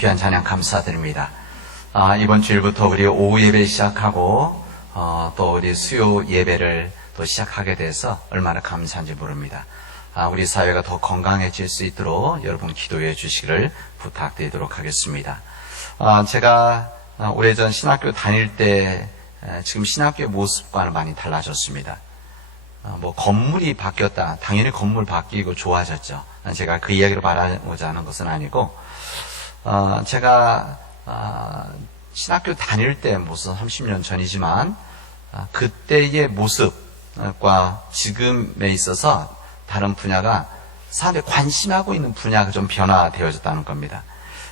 귀한 찬양 감사드립니다. 이번 주일부터 우리 오후 예배 시작하고 또 우리 수요 예배를 또 시작하게 돼서 얼마나 감사한지 모릅니다. 우리 사회가 더 건강해질 수 있도록 여러분 기도해 주시기를 부탁드리도록 하겠습니다. 제가 오래전 신학교 다닐 때 지금 신학교의 모습과는 많이 달라졌습니다. 건물이 바뀌었다. 당연히 건물 바뀌고 좋아졌죠. 제가 그 이야기를 말하고자 하는 것은 아니고, 제가, 신학교 다닐 때 무슨 30년 전이지만, 그때의 모습과 지금에 있어서 다른 분야가 사람들이 관심하고 있는 분야가 좀 변화되어졌다는 겁니다.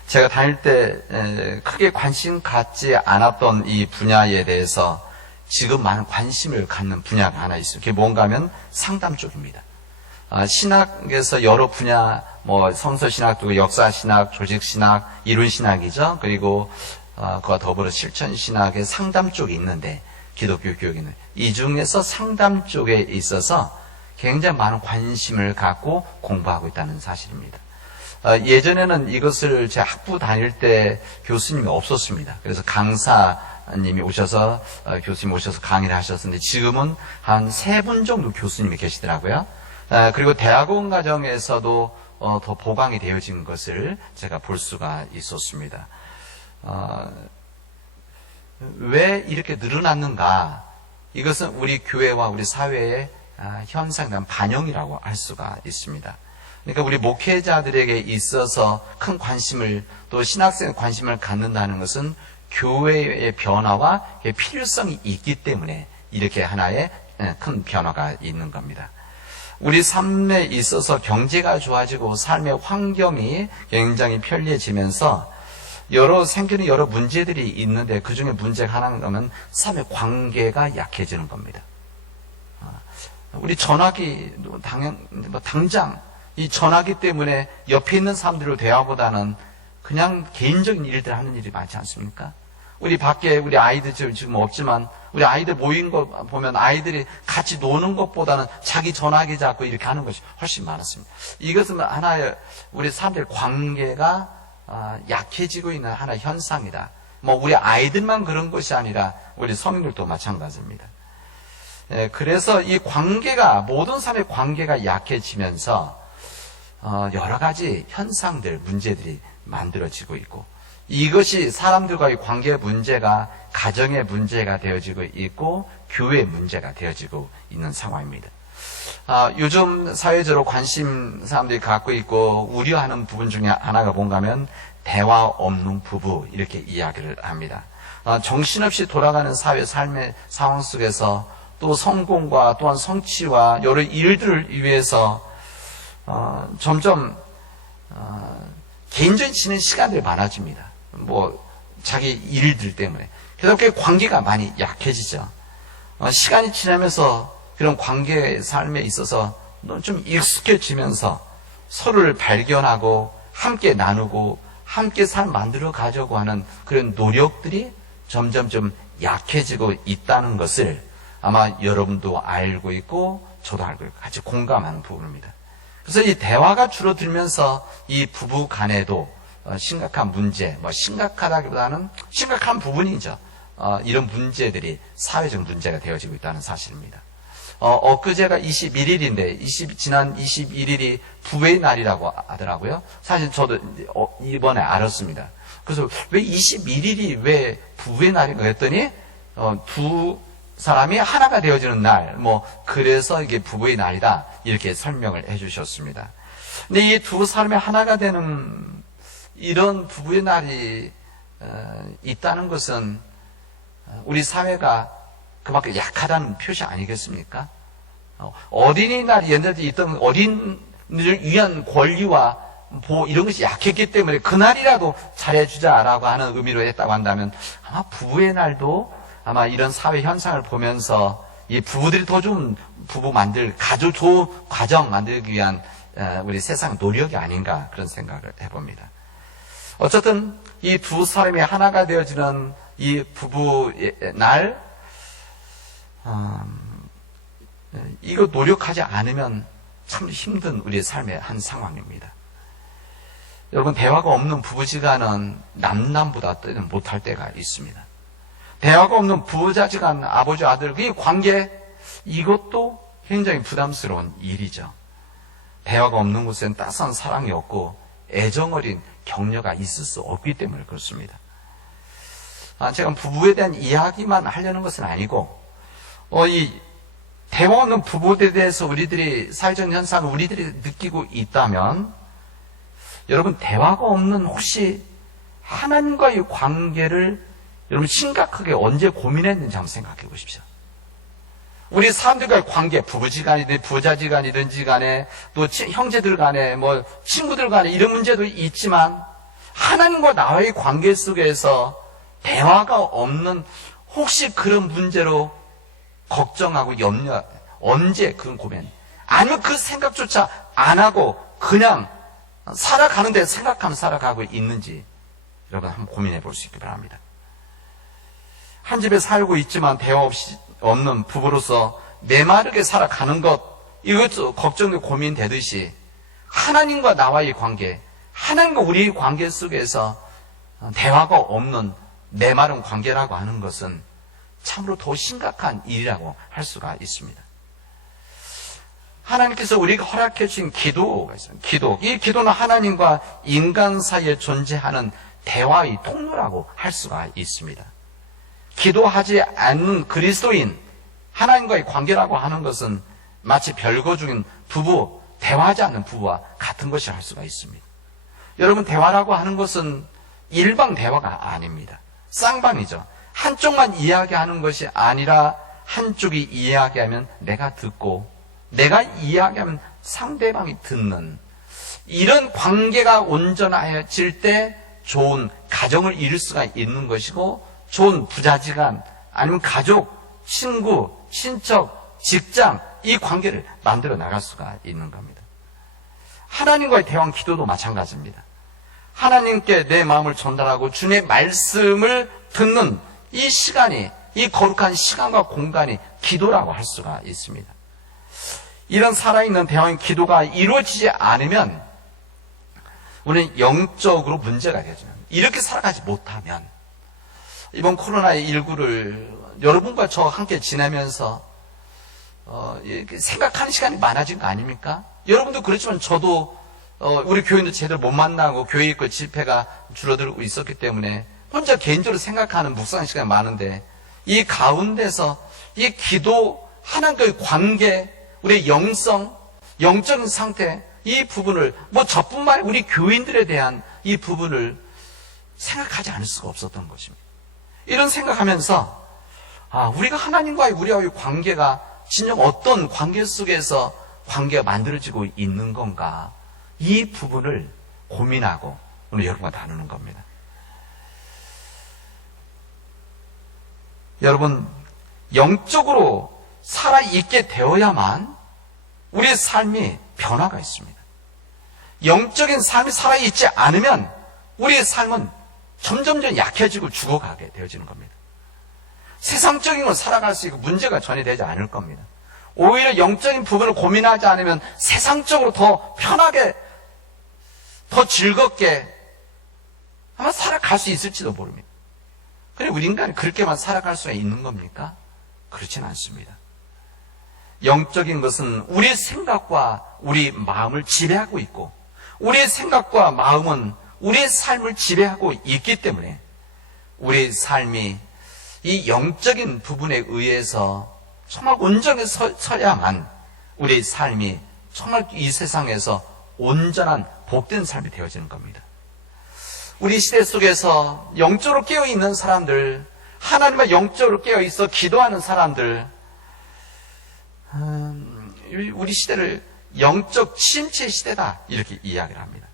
제가 다닐 때 크게 관심 갖지 않았던 이 분야에 대해서 지금 많은 관심을 갖는 분야가 하나 있어요. 그게 뭔가 하면 상담 쪽입니다. 신학에서 여러 분야, 성서신학도 역사신학, 조직신학, 이론신학이죠. 그리고 그와 더불어 실천신학의 상담 쪽이 있는데, 기독교 교육에는 이 중에서 상담 쪽에 있어서 굉장히 많은 관심을 갖고 공부하고 있다는 사실입니다. 예전에는 이것을 제 학부 다닐 때 교수님이 없었습니다. 그래서 강사님이 오셔서, 교수님 오셔서 강의를 하셨는데, 지금은 한 3분 정도 교수님이 계시더라고요. 그리고 대학원 과정에서도 더 보강이 되어진 것을 제가 볼 수가 있었습니다. 왜 이렇게 늘어났는가? 이것은 우리 교회와 우리 사회의 현상에 대한 반영이라고 할 수가 있습니다. 그러니까 우리 목회자들에게 있어서 큰 관심을, 또 신학생의 관심을 갖는다는 것은 교회의 변화와 필요성이 있기 때문에 이렇게 하나의 큰 변화가 있는 겁니다. 우리 삶에 있어서 경제가 좋아지고 삶의 환경이 굉장히 편리해지면서 생기는 여러 문제들이 있는데, 그 중에 문제가 하나는 삶의 관계가 약해지는 겁니다. 우리 전화기, 당장 이 전화기 때문에 옆에 있는 사람들을 대화보다는 그냥 개인적인 일들 하는 일이 많지 않습니까? 우리 밖에 우리 아이들 지금 없지만, 우리 아이들 모인 거 보면 아이들이 같이 노는 것보다는 자기 전화기 잡고 이렇게 하는 것이 훨씬 많았습니다. 이것은 하나의 우리 사람들 관계가 약해지고 있는 하나의 현상이다. 우리 아이들만 그런 것이 아니라 우리 성인들도 마찬가지입니다. 그래서 이 관계가, 모든 사람의 관계가 약해지면서 여러 가지 현상들, 문제들이 만들어지고 있고, 이것이 사람들과의 관계 문제가 가정의 문제가 되어지고 있고 교회의 문제가 되어지고 있는 상황입니다. 요즘 사회적으로 사람들이 갖고 있고 우려하는 부분 중에 하나가 뭔가 하면 대화 없는 부부, 이렇게 이야기를 합니다. 정신없이 돌아가는 삶의 상황 속에서 또 성공과 또한 성취와 여러 일들을 위해서 점점 개인적인 지내는 시간들이 많아집니다. 자기 일들 때문에. 그래서 그 관계가 많이 약해지죠. 시간이 지나면서 그런 관계 삶에 있어서 좀 익숙해지면서 서로를 발견하고 함께 나누고 함께 삶 만들어 가자고 하는 그런 노력들이 점점 좀 약해지고 있다는 것을 아마 여러분도 알고 있고 저도 알고 있고 같이 공감하는 부분입니다. 그래서 이 대화가 줄어들면서 이 부부 간에도 심각한 문제, 심각하다기보다는 심각한 부분이죠. 이런 문제들이 사회적 문제가 되어지고 있다는 사실입니다. 엊그제가 21일인데, 지난 21일이 부부의 날이라고 하더라고요. 사실 저도 이번에 알았습니다. 그래서 왜 21일이 왜 부부의 날인가 했더니, 두 사람이 하나가 되어지는 날, 그래서 이게 부부의 날이다. 이렇게 설명을 해 주셨습니다. 근데 이 두 사람이 하나가 되는 이런 부부의 날이 있다는 것은 우리 사회가 그만큼 약하다는 표시 아니겠습니까? 어린이날이 옛날에 있던 어린이를 위한 권리와 이런 것이 약했기 때문에 그날이라도 잘해주자라고 하는 의미로 했다고 한다면, 아마 부부의 날도 아마 이런 사회 현상을 보면서 이 부부들이 더 좀 좋은 가정 만들기 위한 우리 세상 노력이 아닌가, 그런 생각을 해봅니다. 어쨌든 이 두 사람이 하나가 되어지는 이 부부의 날, 이거 노력하지 않으면 참 힘든 우리의 삶의 한 상황입니다. 여러분, 대화가 없는 부부지간은 남남보다 못할 때가 있습니다. 대화가 없는 부자지간 아버지 아들 그 관계, 이것도 굉장히 부담스러운 일이죠. 대화가 없는 곳엔 따스한 사랑이 없고 애정어린 격려가 있을 수 없기 때문에 그렇습니다. 제가 부부에 대한 이야기만 하려는 것은 아니고 이 대화 없는 부부에 대해서 우리들이 사회적 현상을 우리들이 느끼고 있다면, 여러분, 대화가 없는 혹시 하나님과의 관계를 여러분 심각하게 언제 고민했는지 한번 생각해 보십시오. 우리 사람들과의 관계, 부부지간이든 부자지간이든지 간에, 또 형제들 간에, 친구들 간에 이런 문제도 있지만, 하나님과 나와의 관계 속에서 대화가 없는 혹시 그런 문제로 걱정하고 염려, 언제 그런 고민, 아니면 그 생각조차 안 하고 그냥 살아가는데 생각하면서 살아가고 있는지 여러분 한번 고민해 볼 수 있기 바랍니다. 한 집에 살고 있지만 대화 없이 없는 부부로서 메마르게 살아가는 것, 이것도 걱정이 고민되듯이 하나님과 나와의 관계, 하나님과 우리의 관계 속에서 대화가 없는 메마른 관계라고 하는 것은 참으로 더 심각한 일이라고 할 수가 있습니다. 하나님께서 우리가 허락해 주신 기도가 있습니다. 이 기도는 하나님과 인간 사이에 존재하는 대화의 통로라고 할 수가 있습니다. 기도하지 않는 그리스도인, 하나님과의 관계라고 하는 것은 마치 별거 중인 부부, 대화하지 않는 부부와 같은 것이라 할 수가 있습니다. 여러분, 대화라고 하는 것은 일방 대화가 아닙니다. 쌍방이죠. 한쪽만 이야기하는 것이 아니라 한쪽이 이야기하면 내가 듣고, 내가 이야기하면 상대방이 듣는, 이런 관계가 온전해질 때 좋은 가정을 이룰 수가 있는 것이고, 좋은 부자지간, 아니면 가족, 친구, 친척, 직장, 이 관계를 만들어 나갈 수가 있는 겁니다. 하나님과의 대화, 기도도 마찬가지입니다. 하나님께 내 마음을 전달하고 주님의 말씀을 듣는 이 시간이, 이 거룩한 시간과 공간이 기도라고 할 수가 있습니다. 이런 살아있는 대화인 기도가 이루어지지 않으면 우리는 영적으로 문제가 되죠. 이렇게 살아가지 못하면, 이번 코로나19를 여러분과 저와 함께 지내면서 생각하는 시간이 많아진 거 아닙니까? 여러분도 그렇지만 저도 우리 교인도 제대로 못 만나고 교회 있고 집회가 줄어들고 있었기 때문에 혼자 개인적으로 생각하는 묵상 시간이 많은데, 이 가운데서 이 기도, 하나님과의 관계, 우리의 영성, 영적인 상태, 이 부분을 저뿐만 아니라 우리 교인들에 대한 이 부분을 생각하지 않을 수가 없었던 것입니다. 이런 생각하면서 우리가 하나님과의 우리와의 관계가 진정 어떤 관계 속에서 관계가 만들어지고 있는 건가, 이 부분을 고민하고 오늘 여러분과 나누는 겁니다. 여러분, 영적으로 살아있게 되어야만 우리의 삶이 변화가 있습니다. 영적인 삶이 살아있지 않으면 우리의 삶은 점점점 약해지고 죽어가게 되어지는 겁니다. 세상적인 건 살아갈 수 있고 문제가 전혀 되지 않을 겁니다. 오히려 영적인 부분을 고민하지 않으면 세상적으로 더 편하게, 더 즐겁게 아마 살아갈 수 있을지도 모릅니다. 그런데 우리 인간이 그렇게만 살아갈 수가 있는 겁니까? 그렇진 않습니다. 영적인 것은 우리의 생각과 우리 마음을 지배하고 있고, 우리의 생각과 마음은 우리의 삶을 지배하고 있기 때문에 우리의 삶이 이 영적인 부분에 의해서 정말 온전히 서야만 우리의 삶이 정말 이 세상에서 온전한 복된 삶이 되어지는 겁니다. 우리 시대 속에서 영적으로 깨어있는 사람들, 하나님과 영적으로 깨어있어 기도하는 사람들, 우리 시대를 영적 침체 시대다, 이렇게 이야기를 합니다.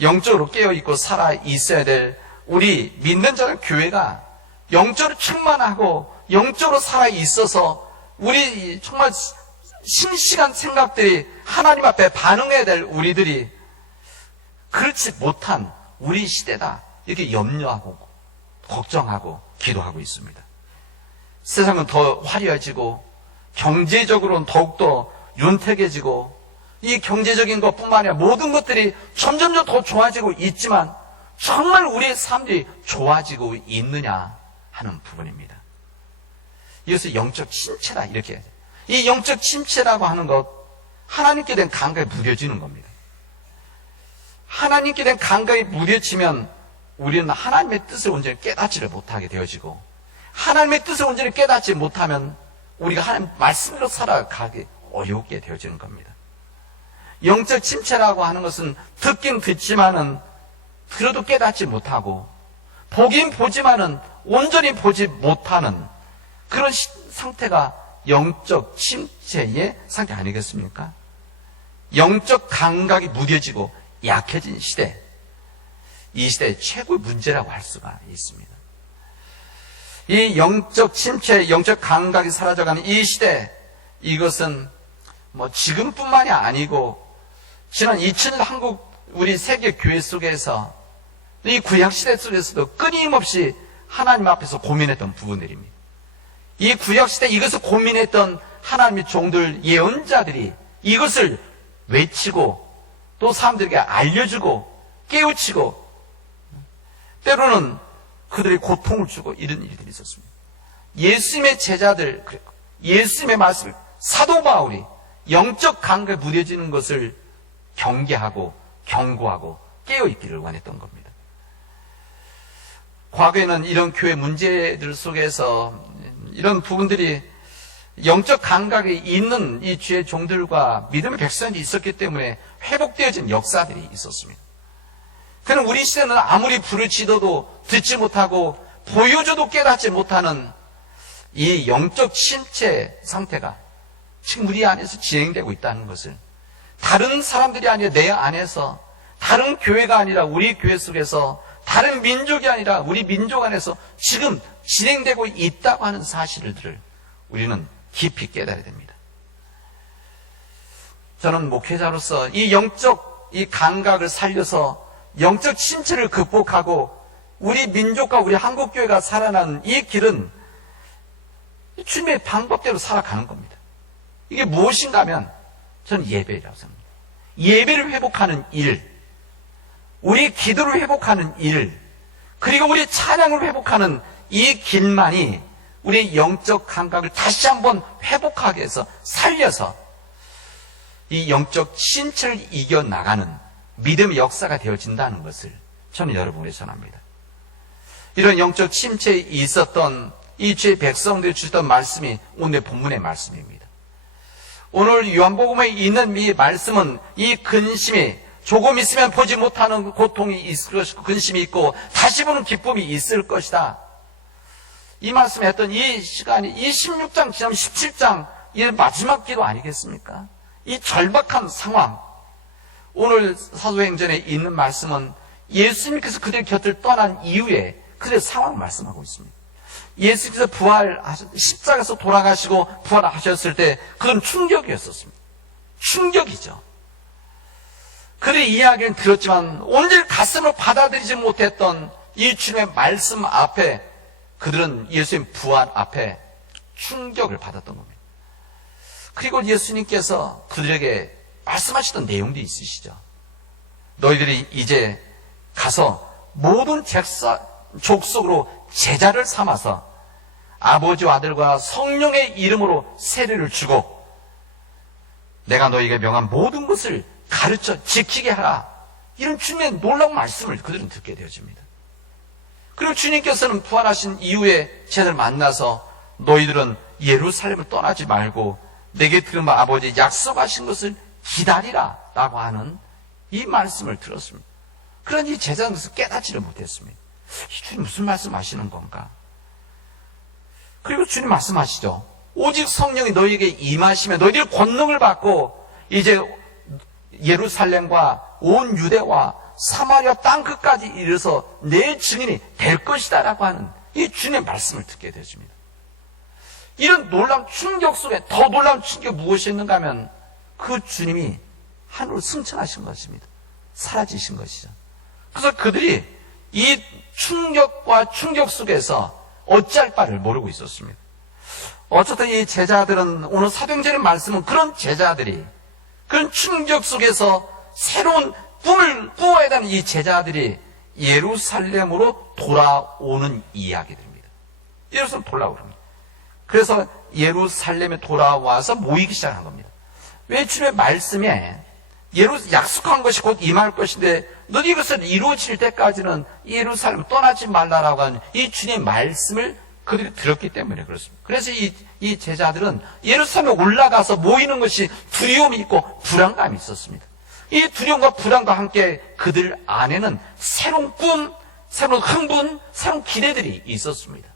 영적으로 깨어있고 살아 있어야 될 우리 믿는 자들 교회가 영적으로 충만하고 영적으로 살아 있어서 우리 정말 신실한 생각들이 하나님 앞에 반응해야 될 우리들이 그렇지 못한 우리 시대다, 이렇게 염려하고 걱정하고 기도하고 있습니다. 세상은 더 화려해지고 경제적으로는 더욱더 윤택해지고 이 경제적인 것뿐만 아니라 모든 것들이 점점 더 좋아지고 있지만 정말 우리의 삶들이 좋아지고 있느냐 하는 부분입니다. 이것을 영적 침체다 이렇게 해야 돼요. 이 영적 침체라고 하는 것, 하나님께 대한 감각이 무뎌지는 겁니다. 하나님께 대한 감각이 무뎌지면 우리는 하나님의 뜻을 온전히 깨닫지를 못하게 되어지고, 하나님의 뜻을 온전히 깨닫지 못하면 우리가 하나님 말씀으로 살아가기 어렵게 되어지는 겁니다. 영적 침체라고 하는 것은 듣긴 듣지만은 들어도 깨닫지 못하고, 보긴 보지만은 온전히 보지 못하는 그런 상태가 영적 침체의 상태 아니겠습니까? 영적 감각이 무뎌지고 약해진 시대, 이 시대의 최고의 문제라고 할 수가 있습니다. 이 영적 침체, 영적 감각이 사라져가는 이 시대, 이것은 지금뿐만이 아니고 지난 2000년 한국 우리 세계 교회 속에서 이 구약 시대 속에서도 끊임없이 하나님 앞에서 고민했던 부분들입니다. 이 구약 시대 이것을 고민했던 하나님의 종들, 예언자들이 이것을 외치고 또 사람들에게 알려주고 깨우치고 때로는 그들의 고통을 주고 이런 일들이 있었습니다. 예수님의 제자들, 예수님의 말씀, 사도 바울이 영적 감각에 무뎌지는 것을 경계하고 경고하고 깨어있기를 원했던 겁니다. 과거에는 이런 교회 문제들 속에서 이런 부분들이 영적 감각이 있는 이 주의 종들과 믿음의 백성이 있었기 때문에 회복되어진 역사들이 있었습니다. 그는 우리 시대는 아무리 부르짖어도 듣지 못하고 보여줘도 깨닫지 못하는 이 영적 침체 상태가 지금 우리 안에서 진행되고 있다는 것을, 다른 사람들이 아니라 내 안에서, 다른 교회가 아니라 우리 교회 속에서, 다른 민족이 아니라 우리 민족 안에서 지금 진행되고 있다고 하는 사실들을 우리는 깊이 깨달아야 됩니다. 저는 목회자로서 이 영적 이 감각을 살려서 영적 침체를 극복하고 우리 민족과 우리 한국교회가 살아나는 이 길은 주님의 방법대로 살아가는 겁니다. 이게 무엇인가 하면 저는 예배라고 생각합니다. 예배를 회복하는 일, 우리 기도를 회복하는 일, 그리고 우리 찬양을 회복하는 이 길만이 우리의 영적 감각을 다시 한번 회복하게 해서 살려서 이 영적 침체를 이겨나가는 믿음의 역사가 되어진다는 것을 저는 여러분에게 전합니다. 이런 영적 침체에 있었던 이 주의 백성들이 주셨던 말씀이 오늘 본문의 말씀입니다. 오늘 요한복음에 있는 이 말씀은 이 근심이 조금 있으면 보지 못하는 고통이 있을 것이고 근심이 있고 다시 보는 기쁨이 있을 것이다. 이 말씀을 했던 이 시간이 이 16장 지나면 17장 이 마지막 기도 아니겠습니까? 이 절박한 상황, 오늘 사도행전에 있는 말씀은 예수님께서 그들 곁을 떠난 이후에 그들의 상황을 말씀하고 있습니다. 예수님께서 십자가에서 돌아가시고 부활하셨을 때 그건 충격이었었습니다. 충격이죠. 그들의 이야기는 들었지만 온전히 가슴으로 받아들이지 못했던 이 주님의 말씀 앞에 그들은 예수님 부활 앞에 충격을 받았던 겁니다. 그리고 예수님께서 그들에게 말씀하시던 내용도 있으시죠. 너희들이 이제 가서 모든 족속으로 제자를 삼아서 아버지와 아들과 성령의 이름으로 세례를 주고 내가 너희에게 명한 모든 것을 가르쳐 지키게 하라. 이런 주님의 놀라운 말씀을 그들은 듣게 되어집니다. 그리고 주님께서는 부활하신 이후에 제자를 만나서 너희들은 예루살렘을 떠나지 말고 내게 들은 아버지 약속하신 것을 기다리라 라고 하는 이 말씀을 들었습니다. 그러니 이 제자는 그것을 깨닫지를 못했습니다. 주님 무슨 말씀하시는 건가? 그리고 주님 말씀하시죠. 오직 성령이 너희에게 임하시면 너희들이 권능을 받고 이제 예루살렘과 온 유대와 사마리아 땅끝까지 이르러서 내 증인이 될 것이다 라고 하는 이 주님의 말씀을 듣게 되어집니다. 이런 놀라운 충격 속에 더 놀라운 충격이 무엇이었는가 하면 그 주님이 하늘로 승천하신 것입니다. 사라지신 것이죠. 그래서 그들이 이 충격과 충격 속에서 어찌할 바를 모르고 있었습니다. 어쨌든 이 제자들은 오늘 사도행전의 말씀은 그런 제자들이 그런 충격 속에서 새로운 꿈을 꾸어야 되는 이 제자들이 예루살렘으로 돌아오는 이야기들입니다. 예루살렘 돌아오는 겁니다. 그래서 예루살렘에 돌아와서 모이기 시작한 겁니다. 왜 주님의 말씀에 약속한 것이 곧 임할 것인데 너 이것을 이루어질 때까지는 예루살렘 떠나지 말라라고 하는 이 주님의 말씀을 그들이 들었기 때문에 그렇습니다. 그래서 이 제자들은 예루살렘에 올라가서 모이는 것이 두려움이 있고 불안감이 있었습니다. 이 두려움과 불안과 함께 그들 안에는 새로운 꿈, 새로운 흥분, 새로운 기대들이 있었습니다.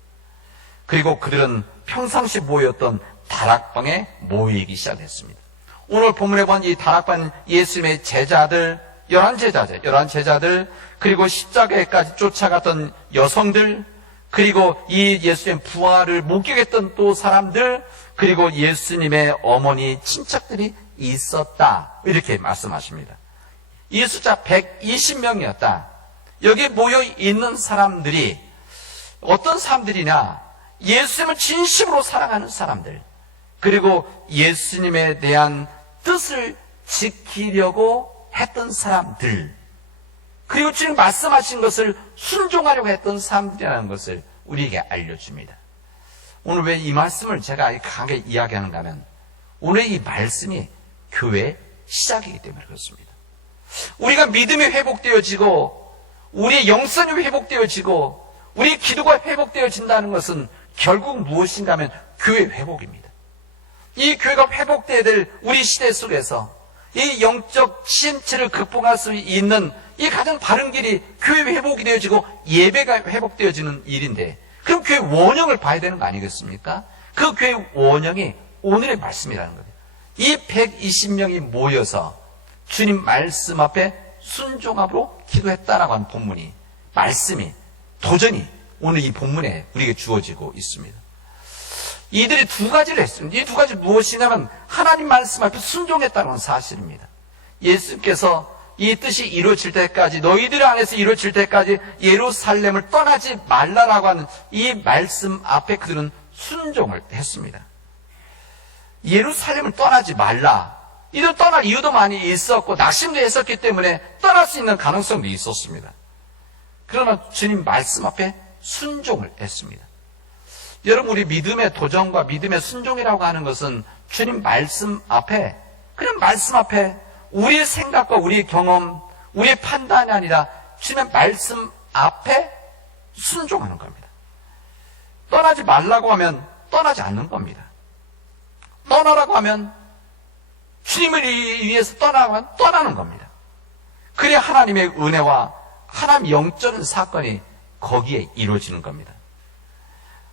그리고 그들은 평상시 모였던 다락방에 모이기 시작했습니다. 오늘 본문에 본 이 다락방 예수님의 제자들, 11제자들, 그리고 십자가에까지 쫓아갔던 여성들, 그리고 이 예수님의 부활을 목격했던 또 사람들, 그리고 예수님의 어머니, 친척들이 있었다. 이렇게 말씀하십니다. 이 숫자 120명이었다. 여기 모여 있는 사람들이 어떤 사람들이냐? 예수님을 진심으로 사랑하는 사람들, 그리고 예수님에 대한 뜻을 지키려고 했던 사람들, 그리고 지금 말씀하신 것을 순종하려고 했던 사람들이라는 것을 우리에게 알려줍니다. 오늘 왜 이 말씀을 제가 강하게 이야기하는가 하면 오늘 이 말씀이 교회의 시작이기 때문에 그렇습니다. 우리가 믿음이 회복되어지고 우리의 영성이 회복되어지고 우리의 기도가 회복되어진다는 것은 결국 무엇인가 하면 교회 회복입니다. 이 교회가 회복되어야 될 우리 시대 속에서 이 영적 침체를 극복할 수 있는 이 가장 바른 길이 교회 회복이 되어지고 예배가 회복되어지는 일인데, 그럼 교회 원형을 봐야 되는 거 아니겠습니까? 그 교회 원형이 오늘의 말씀이라는 거예요. 이 120명이 모여서 주님 말씀 앞에 순종함으로 기도했다라고 하는 본문이, 말씀이 도전이 오늘 이 본문에 우리에게 주어지고 있습니다. 이들이 두 가지를 했습니다. 이 두 가지 무엇이냐면 하나님 말씀 앞에 순종했다는 사실입니다. 예수께서 이 뜻이 이루어질 때까지, 너희들 안에서 이루어질 때까지 예루살렘을 떠나지 말라라고 하는 이 말씀 앞에 그들은 순종을 했습니다. 예루살렘을 떠나지 말라. 이들 떠날 이유도 많이 있었고 낙심도 했었기 때문에 떠날 수 있는 가능성도 있었습니다. 그러나 주님 말씀 앞에 순종을 했습니다. 여러분, 우리 믿음의 도전과 믿음의 순종이라고 하는 것은 주님 말씀 앞에, 그냥 말씀 앞에 우리의 생각과 우리의 경험, 우리의 판단이 아니라 주님의 말씀 앞에 순종하는 겁니다. 떠나지 말라고 하면 떠나지 않는 겁니다. 떠나라고 하면 주님을 위해서 떠나면 떠나는 겁니다. 그래야 하나님의 은혜와 하나님의 영적인 사건이 거기에 이루어지는 겁니다.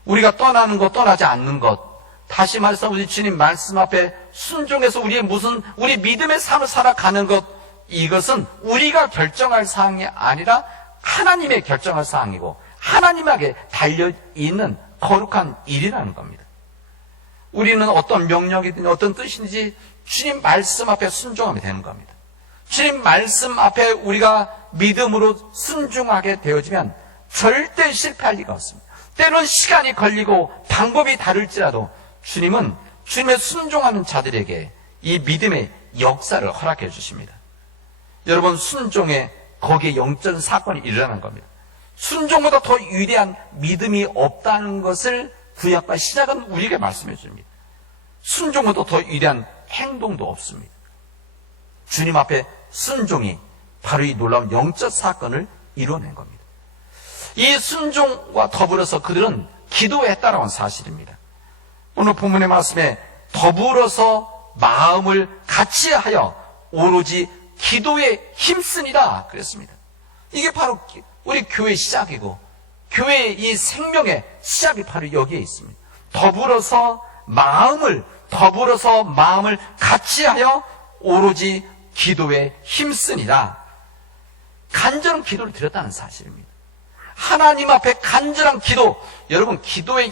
우리가 떠나는 것, 떠나지 않는 것, 다시 말해서 우리 주님 말씀 앞에 순종해서 우리 믿음의 삶을 살아가는 것, 이것은 우리가 결정할 사항이 아니라 하나님의 결정할 사항이고 하나님에게 달려있는 거룩한 일이라는 겁니다. 우리는 어떤 명령이든지 어떤 뜻인지 주님 말씀 앞에 순종하면 되는 겁니다. 주님 말씀 앞에 우리가 믿음으로 순종하게 되어지면 절대 실패할 리가 없습니다. 때로는 시간이 걸리고 방법이 다를지라도 주님은 주님의 순종하는 자들에게 이 믿음의 역사를 허락해 주십니다. 여러분, 순종에 거기에 영적 사건이 일어나는 겁니다. 순종보다 더 위대한 믿음이 없다는 것을 구약과 시작은 우리에게 말씀해 줍니다. 순종보다 더 위대한 행동도 없습니다. 주님 앞에 순종이 바로 이 놀라운 영적 사건을 이뤄낸 겁니다. 이 순종과 더불어서 그들은 기도했다라고 하는 사실입니다. 오늘 본문의 말씀에 더불어서 마음을 같이하여 오로지 기도에 힘쓰니라 그랬습니다. 이게 바로 우리 교회의 시작이고 교회의 이 생명의 시작이 바로 여기에 있습니다. 더불어서 마음을 같이하여 오로지 기도에 힘쓰니라. 간절한 기도를 드렸다는 사실입니다. 하나님 앞에 간절한 기도, 여러분, 기도의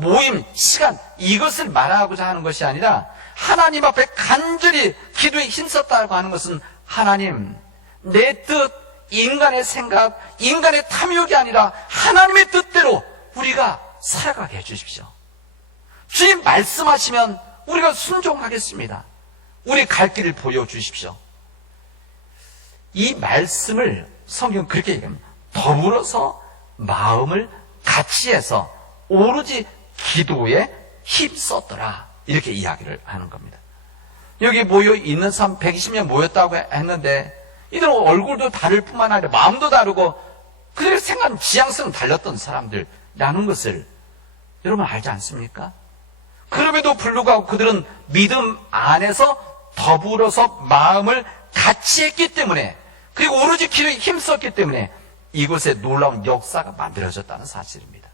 모임, 시간, 이것을 말하고자 하는 것이 아니라 하나님 앞에 간절히 기도에 힘썼다고 하는 것은 하나님, 내 뜻, 인간의 생각, 인간의 탐욕이 아니라 하나님의 뜻대로 우리가 살아가게 해주십시오. 주님 말씀하시면 우리가 순종하겠습니다. 우리 갈 길을 보여주십시오. 이 말씀을 성경은 그렇게 얘기합니다. 더불어서 마음을 같이 해서 오로지 기도에 힘썼더라. 이렇게 이야기를 하는 겁니다. 여기 모여 있는 사람 120명 모였다고 했는데 이들은 얼굴도 다를 뿐만 아니라 마음도 다르고 그들의 생각은 지향성은 달랐던 사람들이라는 것을 여러분 알지 않습니까? 그럼에도 불구하고 그들은 믿음 안에서 더불어서 마음을 같이 했기 때문에, 그리고 오로지 기도에 힘썼기 때문에 이곳에 놀라운 역사가 만들어졌다는 사실입니다.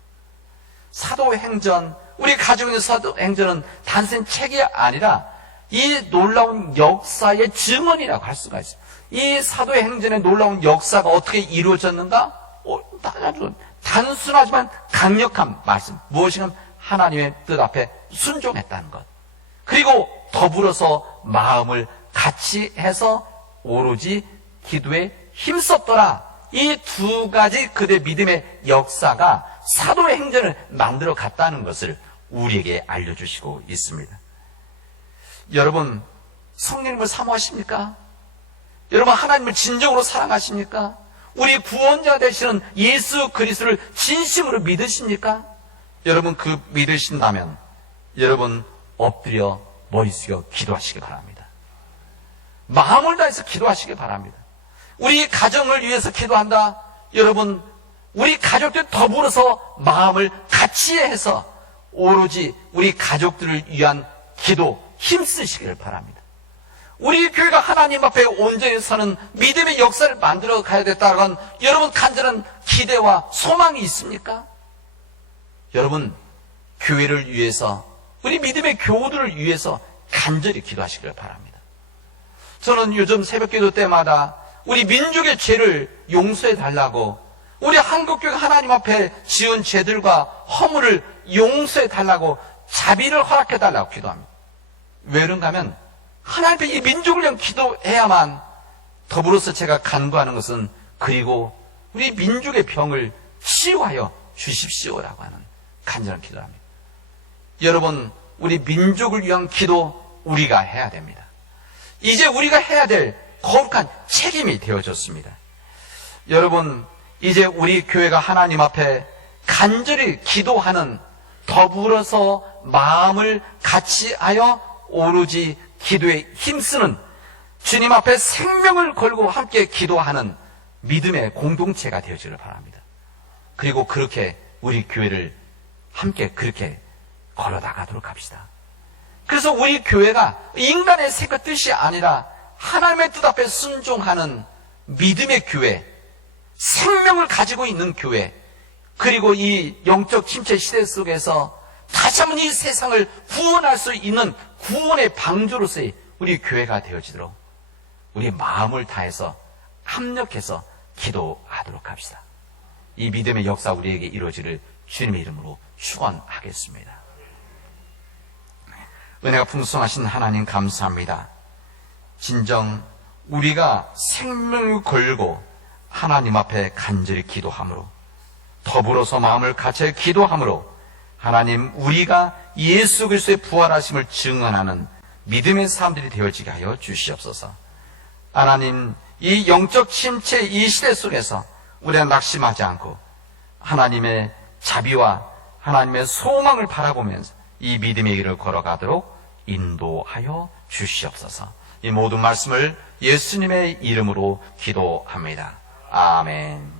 사도행전, 우리 가지고 있는 사도행전은 단순히 책이 아니라 이 놀라운 역사의 증언이라고 할 수가 있어요. 이 사도행전의 놀라운 역사가 어떻게 이루어졌는가? 아주 단순하지만 강력한 말씀. 무엇이든 하나님의 뜻 앞에 순종했다는 것. 그리고 더불어서 마음을 같이 해서 오로지 기도에 힘썼더라. 이 두 가지 그들의 믿음의 역사가 사도행전을 만들어 갔다는 것을 우리에게 알려주시고 있습니다. 여러분, 성령님을 사모하십니까? 여러분, 하나님을 진정으로 사랑하십니까? 우리 구원자 되시는 예수 그리스도를 진심으로 믿으십니까? 여러분, 그 믿으신다면 여러분 엎드려 머리 숙여 기도하시기 바랍니다. 마음을 다해서 기도하시기 바랍니다. 우리 가정을 위해서 기도한다. 여러분, 우리 가족들 더불어서 마음을 같이 해서 오로지 우리 가족들을 위한 기도 힘쓰시기를 바랍니다. 우리 교회가 하나님 앞에 온전히 서는 믿음의 역사를 만들어 가야겠다는 여러분 간절한 기대와 소망이 있습니까? 여러분, 교회를 위해서, 우리 믿음의 교우들을 위해서 간절히 기도하시기를 바랍니다. 저는 요즘 새벽기도 때마다 우리 민족의 죄를 용서해 달라고, 우리 한국교회가 하나님 앞에 지은 죄들과 허물을 용서해 달라고, 자비를 허락해 달라고 기도합니다. 왜 그런가 하면 하나님 앞에 이 민족을 위한 기도해야만, 더불어서 제가 간구하는 것은 그리고 우리 민족의 병을 치유하여 주십시오라고 하는 간절한 기도합니다. 여러분, 우리 민족을 위한 기도 우리가 해야 됩니다. 이제 우리가 해야 될 거룩한 책임이 되어졌습니다. 여러분, 이제 우리 교회가 하나님 앞에 간절히 기도하는, 더불어서 마음을 같이 하여 오로지 기도에 힘쓰는, 주님 앞에 생명을 걸고 함께 기도하는 믿음의 공동체가 되어지기를 바랍니다. 그리고 그렇게 우리 교회를 함께 그렇게 걸어나가도록 합시다. 그래서 우리 교회가 인간의 생각 뜻이 아니라 하나님의 뜻 앞에 순종하는 믿음의 교회, 생명을 가지고 있는 교회, 그리고 이 영적 침체 시대 속에서 다시 한번 이 세상을 구원할 수 있는 구원의 방주로서의 우리 교회가 되어지도록 우리 마음을 다해서 합력해서 기도하도록 합시다. 이 믿음의 역사 우리에게 이루어지를 주님의 이름으로 축원하겠습니다. 은혜가 풍성하신 하나님 감사합니다. 진정 우리가 생명을 걸고 하나님 앞에 간절히 기도함으로, 더불어서 마음을 같이 기도함으로 하나님, 우리가 예수 그리스도의 부활하심을 증언하는 믿음의 사람들이 되어지게 하여 주시옵소서. 하나님, 이 영적 침체 이 시대 속에서 우리가 낙심하지 않고 하나님의 자비와 하나님의 소망을 바라보면서 이 믿음의 길을 걸어가도록 인도하여 주시옵소서. 이 모든 말씀을 예수님의 이름으로 기도합니다. 아멘.